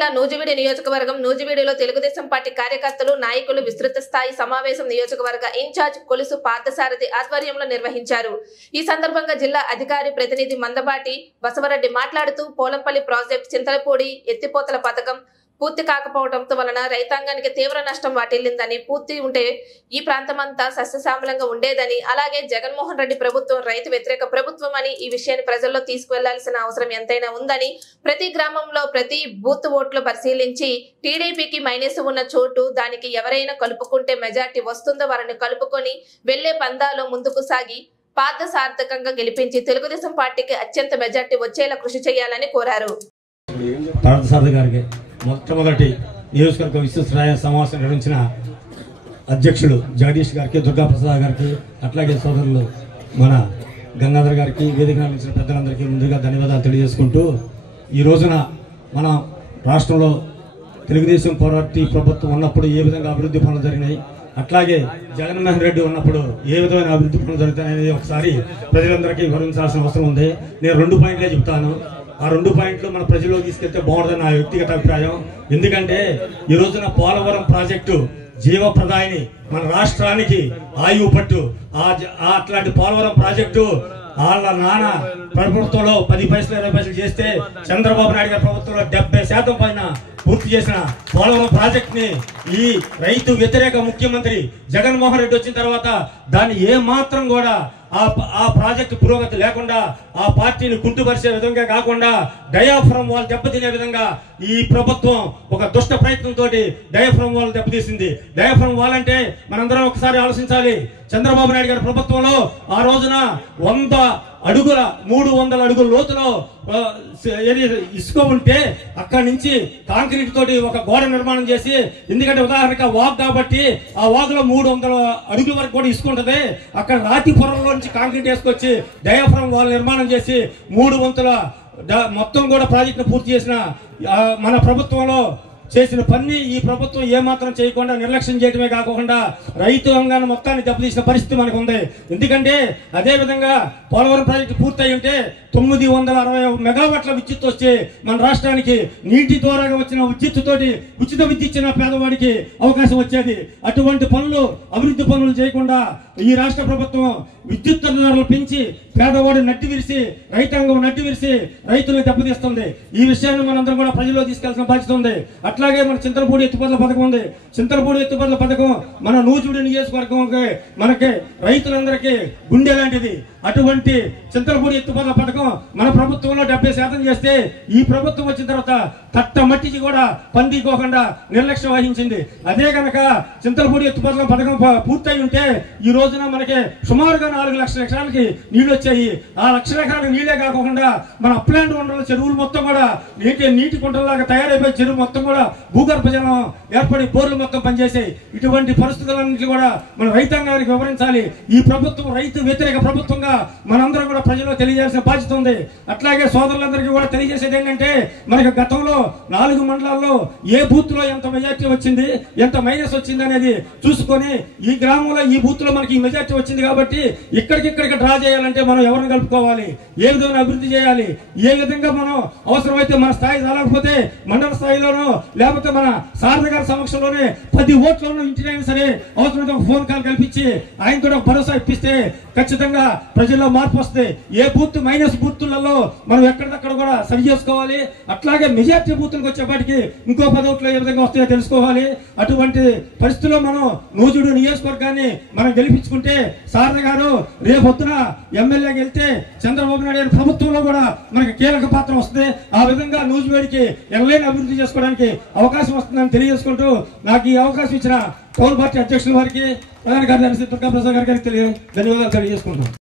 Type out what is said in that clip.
జిల్లా నూజివీడు నియోజకవర్గం నూజివీడులో తెలుగుదేశం పార్టీ కార్యకర్తలు నాయకులు విస్తృత స్థాయి సమావేశం నియోజకవర్గ ఇన్ఛార్జ్ కొలుసు పార్థసారథి ఆధ్వర్యంలో నిర్వహించారు। ఈ సందర్భంగా జిల్లా అధికారి ప్రతినిధి మందబాటి బసవరెడ్డి మాట్లాడుతూ పోలంపల్లి ప్రాజెక్ట్ చింతలపూడి ఎత్తిపోతల పథకం పూర్తి కాకపోవడంతో వలన రైతాంగానికి తీవ్ర నష్టం వాటిల్లిందని, పూర్తి ఉంటే ఈ ప్రాంతమంతా సస్యశ్యామలంగా ఉండేదని, అలాగే జగన్మోహన్ రెడ్డి ప్రభుత్వం రైతు వ్యతిరేక ప్రభుత్వం అని ఈ విషయాన్ని ప్రజల్లో తీసుకువెళ్లాల్సిన అవసరం ఎంతైనా ఉందని, ప్రతి గ్రామంలో ప్రతి బూత్ ఓట్లు పరిశీలించి టీడీపీకి మైనస్ ఉన్న చోటు దానికి ఎవరైనా కలుపుకుంటే మెజార్టీ వస్తుందో వారిని కలుపుకొని వెళ్లే పందాలో ముందుకు సాగి పార్థసార్థకంగా గెలిపించి తెలుగుదేశం పార్టీకి అత్యంత మెజార్టీ వచ్చేలా కృషి చేయాలని కోరారు। మొట్టమొదటి నియోజకవర్గ విస్తృత సమావేశం నిర్వహించిన అధ్యక్షులు జగదీష్ గారికి, దుర్గా ప్రసాద్ గారికి, అట్లాగే సోదరులు మన గంగాధర్ గారికి, వేదిక నిర్వహించిన పెద్దలందరికీ ముందుగా ధన్యవాదాలు తెలియజేసుకుంటూ, ఈ రోజున మన రాష్ట్రంలో తెలుగుదేశం పార్టీ ప్రభుత్వం ఉన్నప్పుడు ఏ విధంగా అభివృద్ధి పనులు జరిగినాయి, అట్లాగే జగన్మోహన్ రెడ్డి ఉన్నప్పుడు ఏ విధమైన అభివృద్ధి పనులు జరుగుతాయనేది ఒకసారి ప్రజలందరికీ వివరించాల్సిన అవసరం ఉంది। నేను 2 పాయింట్లే చెప్తాను। ఆ 2 పాయింట్లు మన ప్రజల్లో తీసుకెళ్తే బాగుంటుందని నా వ్యక్తిగత అభిప్రాయం। ఎందుకంటే ఈ రోజున పోలవరం ప్రాజెక్టు జీవప్రదాయిని, మన రాష్ట్రానికి ఆయువు పట్టు। అట్లాంటి పోలవరం ప్రాజెక్టు వాళ్ళ నాన్న ప్రభుత్వంలో 10 పైసలు 20 పైసలు చేస్తే చంద్రబాబు నాయుడు గారి ప్రభుత్వంలో 70% పైన పూర్తి చేసిన పోలవరం ప్రాజెక్ట్ ని ఈ రైతు వ్యతిరేక ముఖ్యమంత్రి జగన్మోహన్ రెడ్డి వచ్చిన తర్వాత దాన్ని ఏ మాత్రం కూడా ఆ ప్రాజెక్టు పురోగతి లేకుండా, ఆ పార్టీని కుంటుపరిచే విధంగా కాకుండా, డయాఫ్రమ్ వాళ్ళు దెబ్బతినే విధంగా ఈ ప్రభుత్వం ఒక దుష్ట ప్రయత్నంతో డయాఫ్రమ్ వాళ్ళు దెబ్బతీసింది। డయాఫ్రమ్ వాల్ అంటే మనందరం ఒకసారి ఆలోచించాలి। చంద్రబాబు నాయుడు గారి ప్రభుత్వంలో ఆ రోజున 300 అడుగుల లోతులో ఇసుక ఉంటే అక్కడి నుంచి కాంక్రీట్ తోటి ఒక గోడ నిర్మాణం చేసి, ఎందుకంటే ఉదాహరణకి వాగు కాబట్టి ఆ వాగులో 300 అడుగుల వరకు కూడా ఇసుక ఉంటుంది, అక్కడ రాతి పొరల్లో నుంచి కాంక్రీట్ వేసుకొచ్చి డయాఫ్రమ్ వాల్ నిర్మాణం చేసి 3 వంతుల మొత్తం కూడా ప్రాజెక్టును పూర్తి చేసిన మన ప్రభుత్వంలో చేసిన పని ఈ ప్రభుత్వం ఏమాత్రం చేయకుండా నిర్లక్ష్యం చేయడమే కాకుండా రైతు రంగాన్ని మొత్తాన్ని దెబ్బతీసిన పరిస్థితి మనకు ఉంది। ఎందుకంటే అదే విధంగా పోలవరం ప్రాజెక్టు పూర్తయి ఉంటే 960 మెగావాట్ల విద్యుత్ వస్తే మన రాష్ట్రానికి నీటి ద్వారా వచ్చిన విద్యుత్ తోటి ఉచిత విద్యుత్ ఇచ్చిన పేదవాడికి అవకాశం వచ్చేది। అటువంటి పనులు, అభివృద్ధి పనులు చేయకుండా ఈ రాష్ట్ర ప్రభుత్వం విద్యుత్ ధరలు పెంచి పేదవాడు నడ్డి విరిసి, రైతాంగం నడ్డి విరిసి రైతులను దెబ్బతీస్తుంది। ఈ విషయాన్ని మనందరం కూడా ప్రజల్లో తీసుకెళ్లాల్సిన బాధ్యత ఉంది। అట్లాగే మన చింతలపూడి ఎత్తిపోతల పథకం ఉంది। చింతలపూడి ఎత్తిపోతల పథకం మన నూజివీడు నియోజకవర్గంకి మనకి రైతులందరికీ గుండె లాంటిది। అటువంటి చింతలపూడి ఎత్తిపోతల పథకం మన ప్రభుత్వంలో 70% చేస్తే ఈ ప్రభుత్వం వచ్చిన తర్వాత తట్ట మట్టికి కూడా పందికోకుండా నిర్లక్ష్యం వహించింది। అదే కనుక చింతలపూడి ఎత్తిపోతల పథకం పూర్తయి ఉంటే ఈ రోజున మనకి సుమారుగా 4 లక్షల ఎకరాలకి నీళ్లు వచ్చాయి। ఆ లక్షల ఎకరాలకు నీళ్లే కాకుండా మన అప్లాండ్ వండల చెరువులు మొత్తం కూడా నీటి కుంటలాగా తయారైపోయి చెరువు మొత్తం కూడా భూగర్భ జలం ఏర్పడి బోర్లు మొత్తం పనిచేసాయి। ఇటువంటి పరిస్థితులన్నింటినీ కూడా మన రైతాంగానికి వివరించాలి। ఈ ప్రభుత్వం రైతు వ్యతిరేక ప్రభుత్వంగా మనందరం కూడా ప్రజల్లో తెలియజేయాల్సిన బాధ్యత ఉంది। అట్లాగే సోదరులందరికీ కూడా తెలియజేసేది ఏంటంటే, మనకి గతంలో 4 మండలాల్లో ఏ బూత్ లో ఎంత మెజార్టీ వచ్చింది, ఎంత మైనస్ వచ్చింది అనేది చూసుకొని ఈ గ్రామంలో ఈ బూత్ లో మనకి మెజార్టీ వచ్చింది కాబట్టి ఇక్కడికి డ్రా చేయాలంటే మనం ఎవరిని కలుపుకోవాలి, ఏ విధంగా అభివృద్ధి చేయాలి, ఏ విధంగా మనం అవసరమైతే మన స్థాయి చాలకపోతే మండల స్థాయిలోనో లేకపోతే మన సారథి గారి సమక్షంలోనే 10 ఓట్లను ఇంటినైనా సరే అవసరమైతే ఒక ఫోన్ కాల్ కల్పించి ఆయన కూడా భరోసా ఇప్పిస్తే ఖచ్చితంగా ప్రజల్లో మార్పు వస్తుంది। ఏ బూత్ మైనస్ బూత్లలో మనం ఎక్కడిదక్కడ కూడా సరి చేసుకోవాలి। అట్లాగే మెజార్టీ బూత్లకు వచ్చేపాటికి ఇంకో 10 ఓట్లు ఏ విధంగా వస్తాయో తెలుసుకోవాలి। అటువంటి పరిస్థితుల్లో మనం నూజివీడు నియోజకవర్గాన్ని మనం గెలిపించుకుంటే సారథి గారు రేపొద్దున ఎమ్మెల్యేకి వెళ్తే చంద్రబాబు నాయుడు ప్రభుత్వంలో కూడా మనకి కీలక పాత్ర వస్తుంది। ఆ విధంగా నూజివీడికి ఎనలేని అభివృద్ధి చేసుకోవడానికి అవకాశం వస్తుందని తెలియజేసుకుంటూ, నాకు ఈ అవకాశం ఇచ్చిన పౌర పార్టీ అధ్యక్షుల వారికి, ప్రధాన కార్యదర్శి దుర్గా ప్రసాద్ గారికి ధన్యవాదాలు తెలియజేసుకుంటున్నాను।